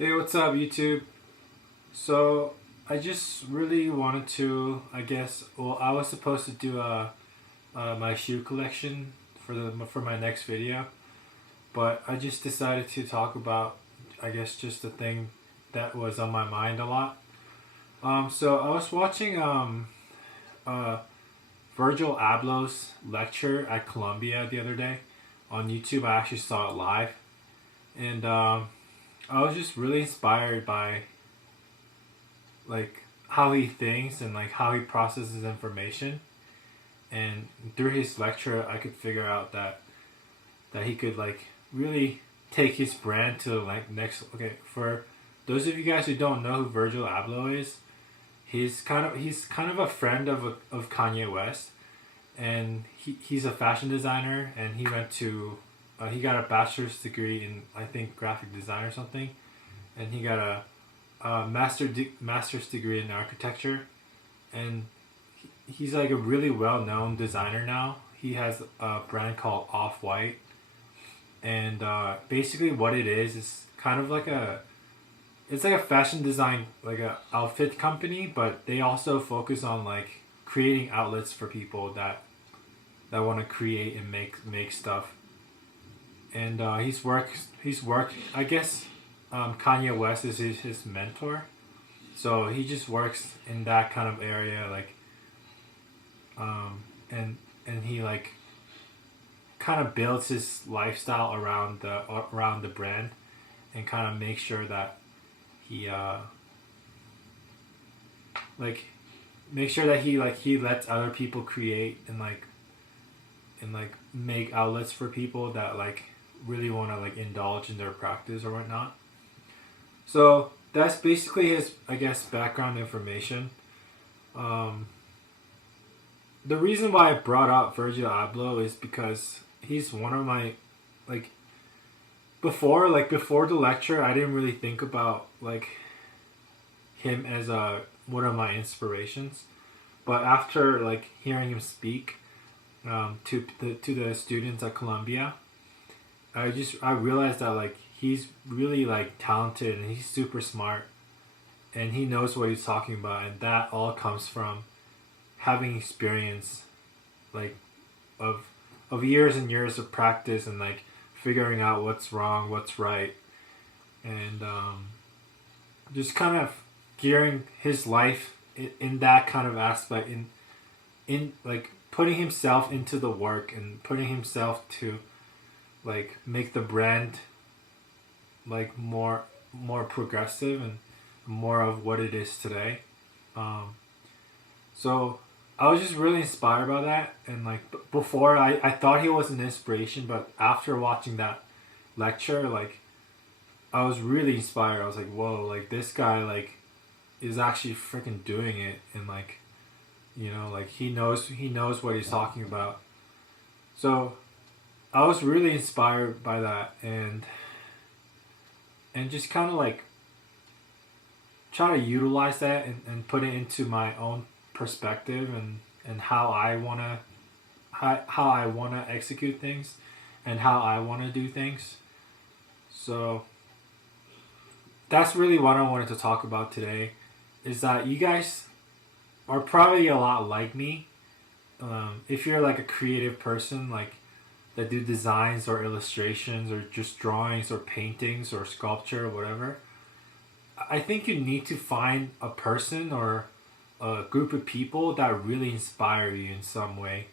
Hey, what's up, YouTube? So, I just really wanted to, I was supposed to do my shoe collection for my next video, but I just decided to talk about, just the thing that was on my mind a lot. So I was watching uh, Virgil Abloh's lecture at Columbia the other day on YouTube. I actually saw it live, and I was just really inspired by like how he thinks and like how he processes information. And through his lecture, I could figure out that he could like really take his brand to like next. Okay, for those of you guys who don't know who Virgil Abloh is, he's kind of a friend of Kanye West, and he's a fashion designer, and he got a bachelor's degree in, I think, graphic design or something, and he got a master's degree in architecture, and he's like a really well known designer now. He has a brand called Off White, and basically what it is kind of like a fashion design, like a outfit company, but they also focus on like creating outlets for people that want to create and make stuff. And he's worked. I guess Kanye West is his mentor, so he just works in that kind of area, like um, and he like kind of builds his lifestyle around the brand, and kind of makes sure that he like make sure that he lets other people create and make outlets for people that like really want to like indulge in their practice or whatnot. So that's basically his, I guess, background information. Um, the reason why I brought up Virgil Abloh is because he's one of my like before the lecture, I didn't really think about like him as a one of my inspirations, but after like hearing him speak to the students at Columbia, I realized that like he's really like talented, and he's super smart, and he knows what he's talking about, and that all comes from having experience, like of years and years of practice, and like figuring out what's wrong, what's right, and just kind of gearing his life in that kind of aspect, in like putting himself into the work and putting himself to like make the brand like more progressive and more of what it is today. Um, so I was just really inspired by that, and like before I thought he was an inspiration, but after watching that lecture, like I was really inspired. I was like, whoa, like this guy like is actually freaking doing it, and like like he knows what he's talking about. So I was really inspired by that, and just kind of like try to utilize that, and put it into my own perspective, and how I wanna execute things, and how I wanna do things. So that's really what I wanted to talk about today. Is that you guys are probably a lot like me. If you're like a creative person, like that do designs or illustrations or just drawings or paintings or sculpture or whatever, I think you need to find a person or a group of people that really inspire you in some way.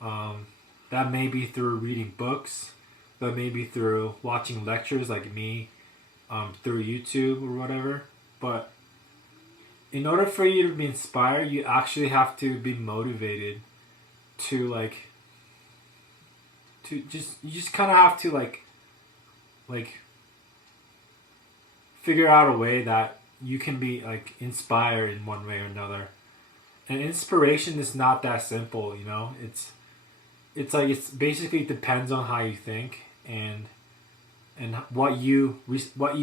Um, that may be through reading books, that may be through watching lectures like me, through YouTube or whatever. But in order for you to be inspired, you actually have to be motivated to like to just you just kind of have to like figure out a way that you can be like inspired in one way or another. And inspiration is not that simple, it's like it's basically depends on how you think, and what you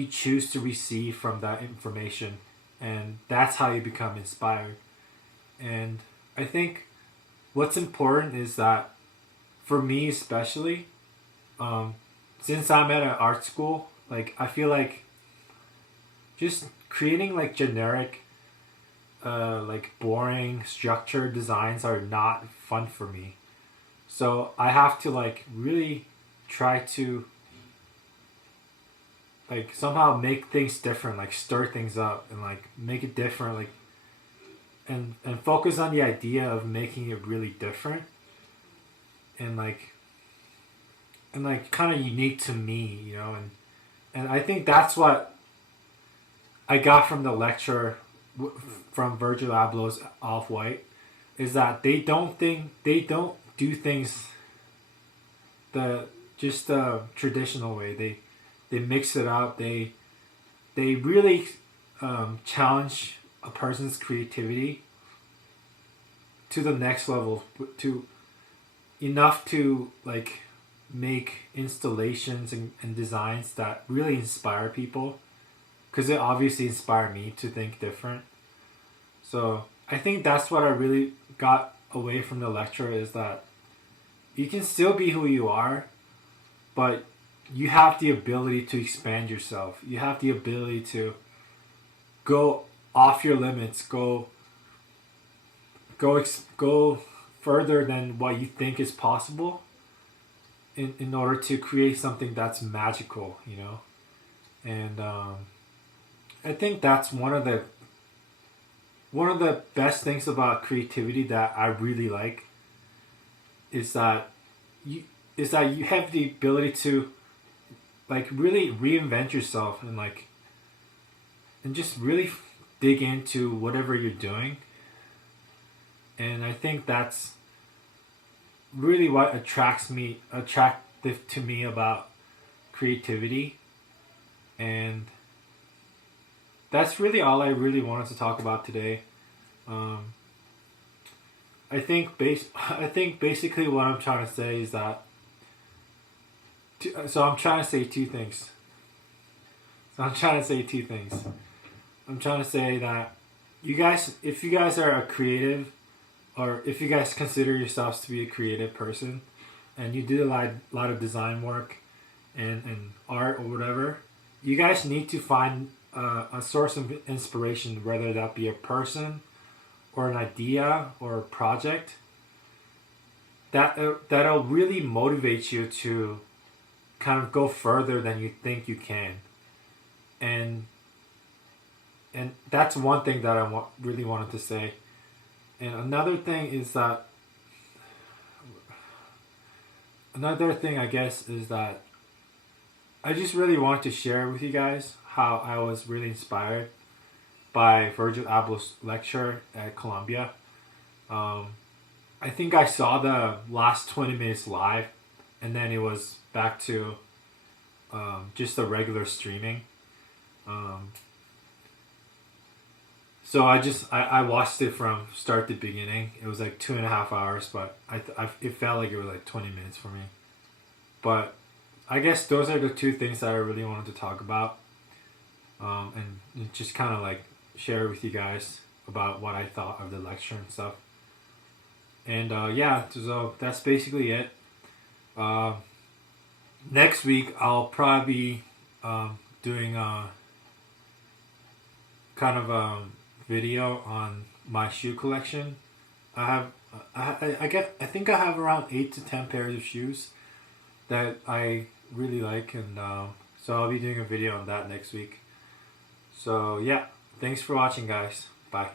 choose to receive from that information, and that's how you become inspired. And I think what's important is that, for me especially, um, since I'm at an art school, like I feel like just creating like generic, like boring structured designs are not fun for me. So I have to like really try to like somehow make things different, like stir things up and like make it different, like and focus on the idea of making it really different and like kind of unique to me, you know, and I think that's what I got from the lecture from Virgil Ablow's Off White is that they don't do things the just the traditional way. They mix it up. They really challenge a person's creativity to the next level, to enough to like make installations and designs that really inspire people, because it obviously inspired me to think different. So I think that's what I really got away from the lecture, is that you can still be who you are, but you have the ability to expand yourself. You have the ability to go off your limits, go further than what you think is possible in order to create something that's magical, you know. And I think that's one of the best things about creativity that I really like is that you have the ability to like really reinvent yourself and just really dig into whatever you're doing. And I think that's really what attractive to me about creativity. And that's really all I really wanted to talk about today. I think basically what I'm trying to say is that. So I'm trying to say two things. I'm trying to say that you guys, if you guys are a creative, or if you guys consider yourselves to be a creative person, and you do a lot of design work and art or whatever, you guys need to find a source of inspiration, whether that be a person or an idea or a project that'll really motivate you to kind of go further than you think you can. And that's one thing that I really wanted to say. And another thing I guess is that I just really want to share with you guys how I was really inspired by Virgil Abloh's lecture at Columbia. I think I saw the last 20 minutes live, and then it was back to just the regular streaming. So I watched it from start to beginning. It was like 2.5 hours, but it felt like it was like 20 minutes for me. But I guess those are the two things that I really wanted to talk about, and just kind of like share with you guys about what I thought of the lecture and stuff. And yeah, so that's basically it. Next week I'll probably be doing a kind of a video on my shoe collection. I think I have around 8 to 10 pairs of shoes that I really like, and so I'll be doing a video on that next week. So yeah, thanks for watching, guys. Bye.